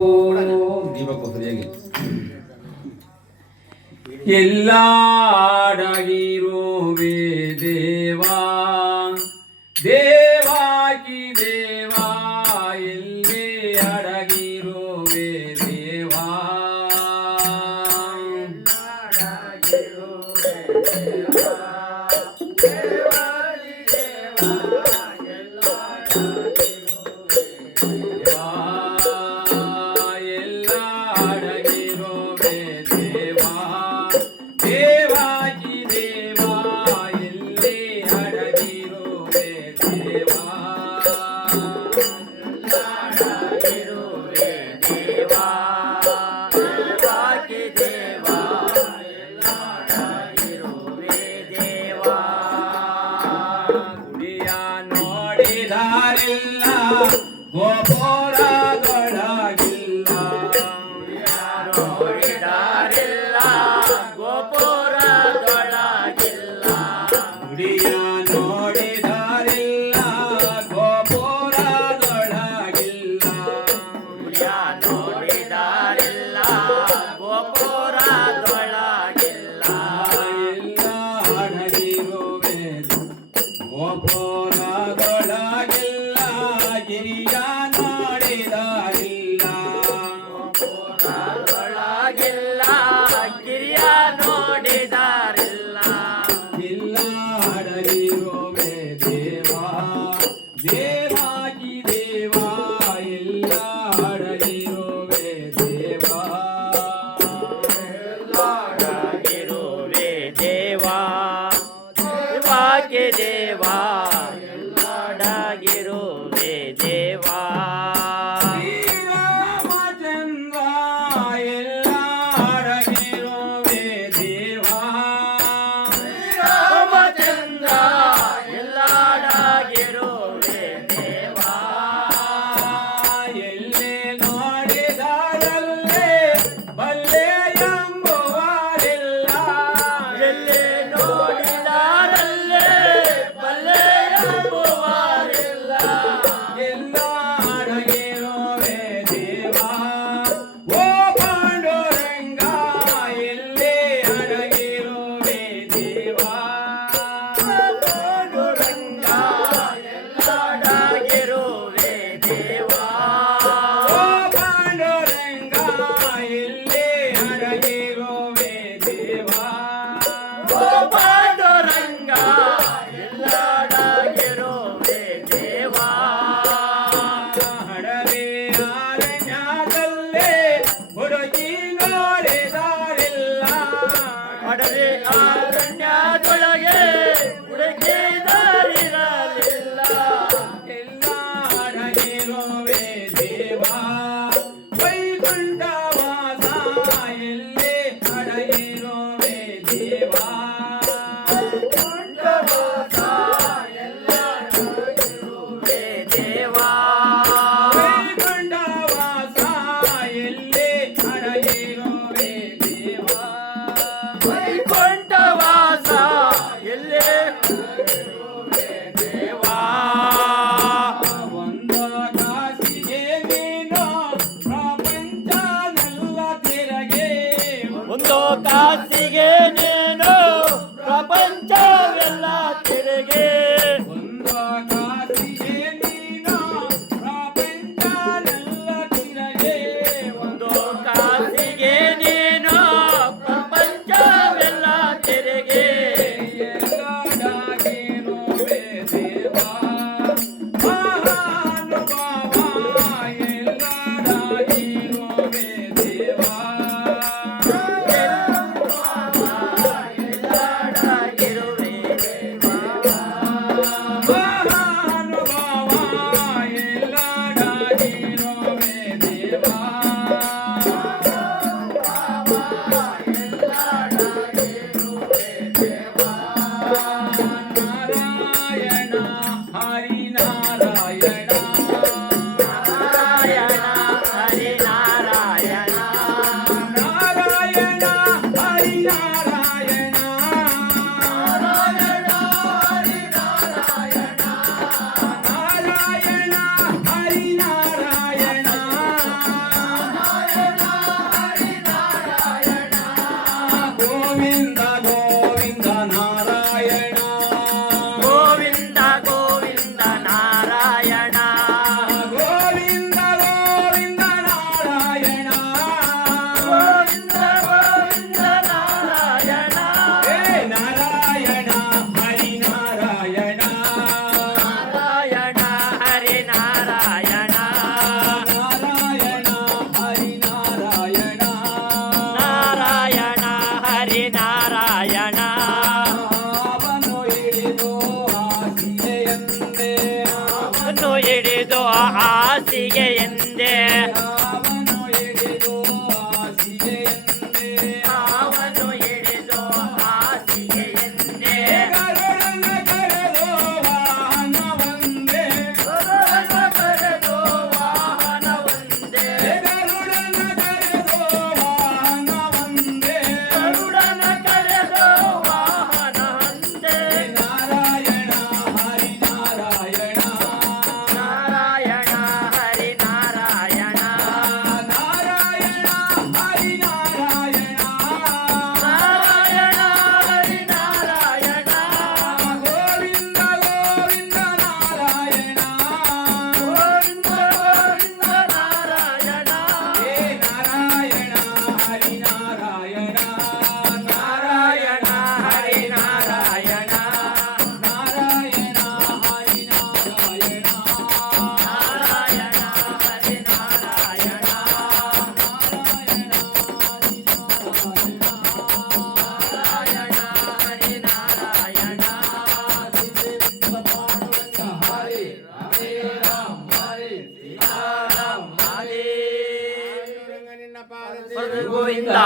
ದೀಪಕ್ಕೂ ಸರಿಯಾಗಿ ಎಲ್ಲಾಡಗಿರುವೆ ದೇವಾ ದೇವಾಕಿ ದೇವಾ ಎಲ್ಲೇ ಅಡಗಿರುವೆ ದೇವಾ ನೋಡಿದಾರಿಲ್ಲ ಗೋಪುರದೊಳಗಿಲ್ಲ ನೋಡಿದಾರಿಲ್ಲ ಗೋಪುರದೊಳಗಿಲ್ಲ ಗುಡಿಯ ನೋಡಿದಾರಿಲ್ಲ ಗೋಪುರದೊಳಗಿಲ್ಲ ಗುಡಿಯ ನೋಡಿದಾರಿಲ್ಲ ಗೋಪುರದೊಳಗಿಲ್ಲ ಎಲ್ಲ ಅಡಗಿರುವೆ ಗೋಪುರದೊಳಗಿಲ್ಲ ಗಿರಿಯ ನೋಡಿದಾರಿಲ್ಲ ಗೋಪುರದೊಳಗಿಲ್ಲ ಗಿರಿಯ ನೋಡಿದಾರಿಲ್ಲ ಇಲ್ಲ ಅಡಗಿರುವೆ ದೇವಾ ದೇವಾಕಿ ದೇವಾ ಎಲ್ಲ ಅಡಗಿರುವೆ ದೇವಾ ಎಲ್ಲ ಅಡಗಿರುವೆ ದೇವಾ ದೇವಾಕಿ ದೇವಾ ಎಲ್ಲಾಡಗಿರುವೆ ದೇವಾ ಶ್ರೀರಾಮಚಂದ್ರ ಎಲ್ಲಾಡಗಿರುವೆ ದೇವಾ ಶ್ರೀರಾಮಚಂದ್ರ ಎಲ್ಲಾಡಗಿರುವೆ ದೇವಾ ಎಲ್ಲೇ ನೋಡಿದರಲ್ಲೇ ಬಲ್ಲೆ ಎಂಬುವರಿಲ್ಲ ಎಲ್ಲೇ ನೋಡಿದರಲ್ಲೇ ಬಲ್ಲೆ ಎಂಬುವರಿಲ್ಲ ಎಲ್ಲ ಅಡಗಿರುವೆ ದೇವಾ ಓ ಪಾಂಡುರಂಗ ಎಲ್ಲೇ ಅಡಗಿರುವೆ ದೇವಾ ಪಾಂಡುರಂಗ ಎಲ್ಲ ಅಡಗಿರುವೆ ದೇವಾ ಓ ಪಾಂಡುರಂಗ ಎಲ್ಲೇ ಅಡಗಿರುವೆ ದೇವಾ ಓ ಪಾಂಡುರಂಗ ಎಲ್ಲ ಅಡಗಿರುವೆ ದೇವಾ ಹಡವೆ ಅರಣ್ಯದಲ್ಲೇ ಹುಡುಕಿ ನೋಡಿದಾರಿಲ್ಲ ಹಡವೆ ಅರಣ್ಯದೊಳಗೆ ಹುಡುಕಿದಾರಿರಲಿಲ್ಲ ಎಲ್ಲ ಅಡಗಿರುವೆ ದೇವಾ ವೈಕುಂಠವಾಸ ಎಲ್ಲೇ ಅಡಗಿರುವೆ ದೇವಾ ವೈಕುಂಠವಾಸ ಎಲ್ಲ ಅಡಗಿರುವೆ ದೇವಾ ವೈಕುಂಠವಾಸ ಎಲ್ಲೇ ಅಡಗಿರುವೆ ದೇವಾ ವೈಕುಂಠವಾಸ ಎಲ್ಲೇ ಅಡಗಿರುವೆ ದೇವಾ ಒಂದು ಕಾಸಿಗೆ ನೀನು ಪ್ರಪಂಚನೆಲ್ಲ ತಿರಗೆ ಒಂದು ಕಾಸಿಗೆ ನೀನು ಪ್ರಪಂಚವೆಲ್ಲ ತಿರುಗೆ ಒಂದು ಕಾಸಿಗೆ ನೀನು ಪ್ರಪಂಚನೆಲ್ಲ ತಿರಗೆ ಒಂದು ಕಾಸಿಗೆ ನೀನು ಪ್ರಪಂಚವೆಲ್ಲ ತಿರುಗೆ ಎಲ್ಲಾಡಗಿರುವೆ ದೇವಾ ಮಹಾನುಭಾವ ಎಲ್ಲಾಡಗಿರುವೆ ದೇವಾ ಎಲ್ಲಾಡಗಿರುವೆ ಗೋವಿಂದ